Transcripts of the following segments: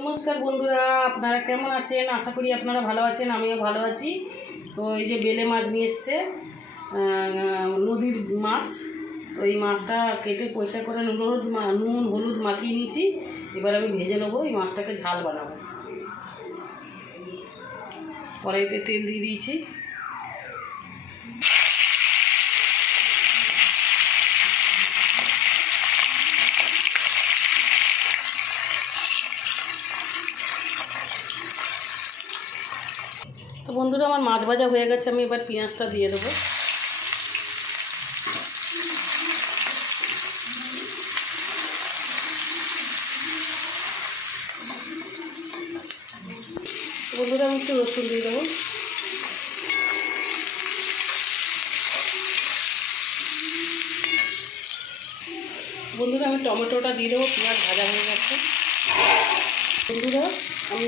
নমস্কার বন্ধুরা, আপনারা কেমন আছেন? আশা করি আপনারা ভালো আছেন, আমিও ভালো আছি। তো এই যে বেলে মাছ নিয়ে এসছে, নদীর মাছ। তো এই মাছটা কেটে পয়সা করে নুন হলুদ মাখিয়ে নিয়েছি। এবার আমি ভেজে নেবো, এই মাছটাকে ঝাল বানাবো। কড়াইতে তেল দিয়ে দিয়েছি। তো বন্ধুরা, আমার মাছ ভাজা হয়ে গেছে, আমি এবার পেঁয়াজটা দিয়ে দেবো। বন্ধুরা, আমি একটু রসুন দিয়ে দেবো। বন্ধুরা, আমি টমেটোটা দিয়ে দেবো। পেঁয়াজ ভাজা হয়ে গেছে। বন্ধুরা, আমি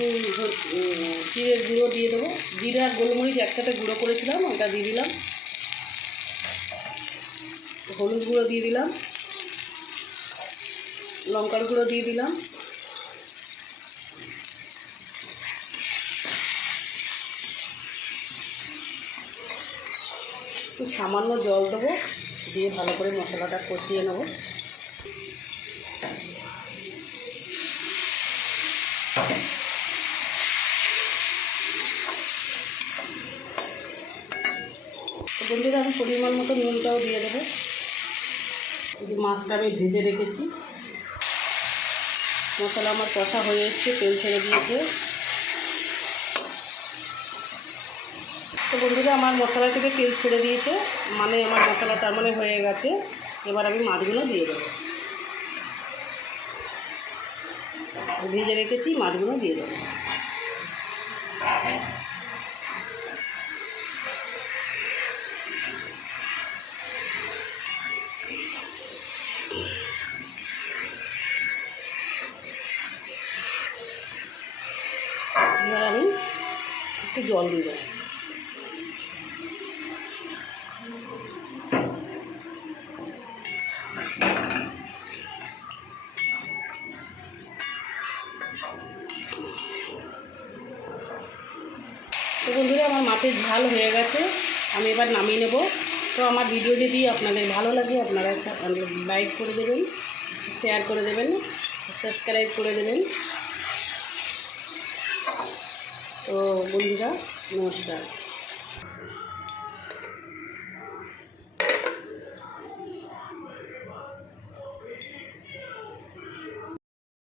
জিরের গুঁড়ো দিয়ে দেবো। জিরে আর গোলমরিচ একসাথে গুঁড়ো করেছিলাম, ওটা দিয়ে দিলাম। হলুদ গুঁড়ো দিয়ে দিলাম, লঙ্কার গুঁড়ো দিয়ে দিলাম, একটু সামান্য জল দেবো, দিয়ে ভালো করে মশলাটা কষিয়ে নেব। বন্ধুরা, আমি পরিমাণ মতো নুনটাও দিয়ে দেবো। এই মাছটা আমি ভেজে রেখেছি। মশলা আমার কষা হয়ে এসছে, তেল ছেড়ে দিয়েছে। তো বন্ধুরা, আমার মশলা থেকে তেল ছেড়ে দিয়েছে, মানে আমার মশলা তার মানে হয়ে গেছে। এবার আমি মাছগুলো দিয়ে দেবো। ভেজে রেখেছি, মাছগুলো দিয়ে দেবো। এবার আমি একটু জল দিয়ে দেবো। তো বন্ধুরা, আমার মাছের ঝাল হয়ে গেছে, আমি এবার নামিয়ে নেব। তো আমার ভিডিও যদি আপনাদের ভালো লাগে, আপনারা লাইক করে দেবেন, শেয়ার করে দেবেন, সাবস্ক্রাইব করে দেবেন। তো বন্ধুরা, নমস্কার।